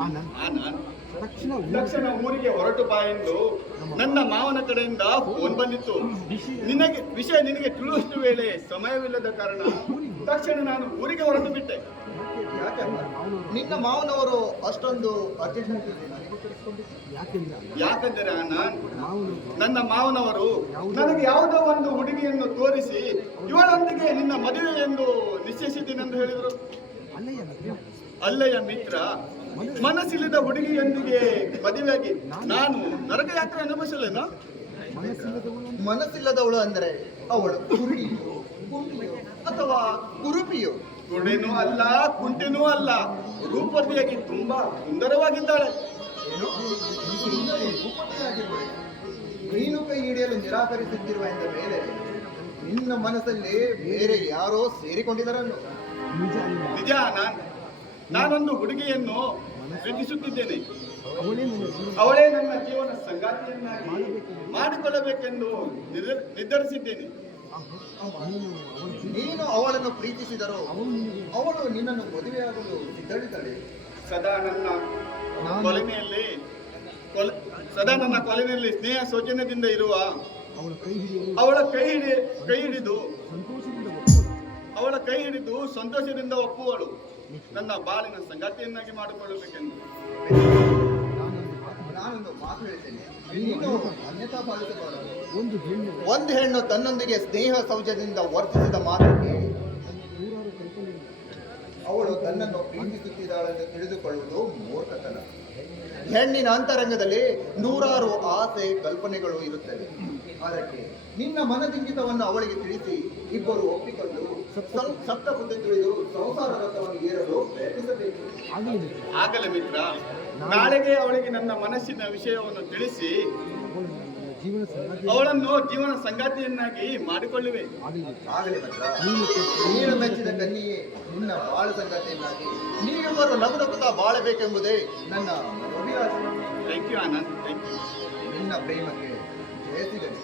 ನಾನು ತಕ್ಷಣ ಊರಿಗೆ ಹೊರಟು ಬಾ ಎಂದು ನನ್ನ ಮಾವನ ಕಡೆಯಿಂದ ಫೋನ್ ಬಂದಿತ್ತು. ವಿಷಯ ನಿನಗೆ ತಿಳಿಯುವಷ್ಟು ವೇಳೆ ಸಮಯವಿಲ್ಲದ ಕಾರಣ ತಕ್ಷಣ ನಾನು ಊರಿಗೆ ಹೊರಟು ಬಿಟ್ಟೆ. ನಿನ್ನ ಮಾವನವರು ಅಷ್ಟೊಂದು ಅರ್ಜೆಂಟ್? ಯಾಕಂದರೆ ನನ್ನ ಮಾವನವರು ನನಗೆ ಯಾವುದೋ ಒಂದು ಹುಡುಗಿಯನ್ನು ತೋರಿಸಿ ಇವಳೊಂದಿಗೆ ನಿನ್ನ ಮದುವೆ ಎಂದು ನಿಶ್ಚಯಿಸಿದ್ದೀನೆಂದು ಹೇಳಿದರು. ಅಲ್ಲಯ್ಯ ಮಿತ್ರ, ಮನಸ್ಸಿಲ್ಲದ ಹುಡುಗಿಯೊಂದಿಗೆ ಮದುವೆಯಾಗಿ ನಾನು ನರಕ ಯಾತ್ರೆ ಅನುಭವಿಸಲೇನು? ಮನಸ್ಸಿಲ್ಲದವಳು ಅಂದರೆ ಅವಳು ಕುರುಡಿಯೋ, ಕುಂಟಿಯೋ ಅಥವಾ ಕುರುಪಿಯೋ? ಕುರುಡಿನೂ ಅಲ್ಲ, ಕುಂಟಿನೂ ಅಲ್ಲ, ರೂಪವತಿಯಾಗಿ ತುಂಬಾ ಸುಂದರವಾಗಿದ್ದಾಳೆ. ನೀನು ಕೈ ಹಿಡಿಯಲು ನಿರಾಕರಿಸುತ್ತಿರುವ ಎಂದ ಮೇಲೆ ನಿನ್ನ ಮನಸ್ಸಲ್ಲಿ ಬೇರೆ ಯಾರೋ ಸೇರಿಕೊಂಡಿದ್ದಾರನ್ನು? ನಿಜ, ನಾನೊಂದು ಹುಡುಗಿಯನ್ನು ಪ್ರೀತಿಸುತ್ತಿದ್ದೇನೆ. ಅವಳೇ ನನ್ನ ಜೀವನ ಸಂಗಾತಿಯನ್ನಾಗಿ ಮಾಡಿಕೊಳ್ಳಬೇಕೆಂದು ನಿರ್ಧರಿಸಿದ್ದೇನೆ. ನೀನು ಅವಳನ್ನು ಪ್ರೀತಿಸಿದರೂ ಅವಳು ನಿನ್ನನ್ನು ಮದುವೆಯಾಗಲು ಸಿದ್ಧಳಿದ್ದಾಳೆ. ಸದಾ ನನ್ನ ಕೊಲಿನಲ್ಲಿ ಸ್ನೇಹ ಸೌಜನ್ಯದಿಂದ ಇರುವ ಅವಳ ಕೈ ಹಿಡಿದು ಸಂತೋಷದಿಂದ ಒಪ್ಪುವಳು ನನ್ನ ಬಾಳಿನ ಸಂಗಾತಿಯನ್ನಾಗಿ ಮಾಡಿಕೊಳ್ಳಬೇಕೆಂದು. ನಾನೊಂದು ಮಾತು ಹೇಳ್ತೇನೆ, ನೀನು ಅನ್ಯತಾ ಭಾವಿಸಬಾರದು. ಒಂದು ಹೆಣ್ಣು ತನ್ನೊಂದಿಗೆ ಸ್ನೇಹ ಸೌಜನ್ಯದಿಂದ ವರ್ತಿಸಿದ ಮಾತ್ರಕ್ಕೆ ಅವಳು ತನ್ನನ್ನು ಪ್ರೀತಿಸುತ್ತಿದ್ದಾಳೆಂದು ತಿಳಿದುಕೊಳ್ಳುವುದು ಮೂರ್ಖತನ. ಹೆಣ್ಣಿನ ಅಂತರಂಗದಲ್ಲಿ ನೂರಾರು ಆಸೆ ಕಲ್ಪನೆಗಳು ಇರುತ್ತವೆ. ಅದಕ್ಕೆ ನಿನ್ನ ಮನದಿಂಗಿತವನ್ನು ಅವಳಿಗೆ ತಿಳಿಸಿ ಇಬ್ಬರು ಒಪ್ಪಿಕೊಂಡು ಸಪ್ತ ಬುದ್ಧಿ ತಿಳಿದು ಸಂಸಾರ ರಥವನ್ನು ಏರಲು ಪ್ರಯತ್ನಿಸಬೇಕು. ಆಗಲೇ ಮಿತ್ರ, ನಾಳೆಗೆ ಅವಳಿಗೆ ನನ್ನ ಮನಸ್ಸಿನ ವಿಷಯವನ್ನು ತಿಳಿಸಿ ಅವಳನ್ನು ಜೀವನ ಸಂಗಾತಿಯನ್ನಾಗಿ ಮಾಡಿಕೊಳ್ಳುವೆ. ಆಗಲೇ ಮಿತ್ರ, ನೀನು ಮೆಚ್ಚಿದ ಕನ್ನಿಯೇ ನಿನ್ನ ಬಾಳ ಸಂಗಾತಿಯನ್ನಾಗಿ ನೀವಿಬ್ಬರು ನಗುನಗುತ್ತಾ ಬಾಳಬೇಕೆಂಬುದೇ ನನ್ನ ಅಭಿಲಾಷೆ. Thank you Anand, thank you. ನಿನ್ನ ಪ್ರೇಮಕ್ಕೆ ಜಯ ಸಿಗಲಿ.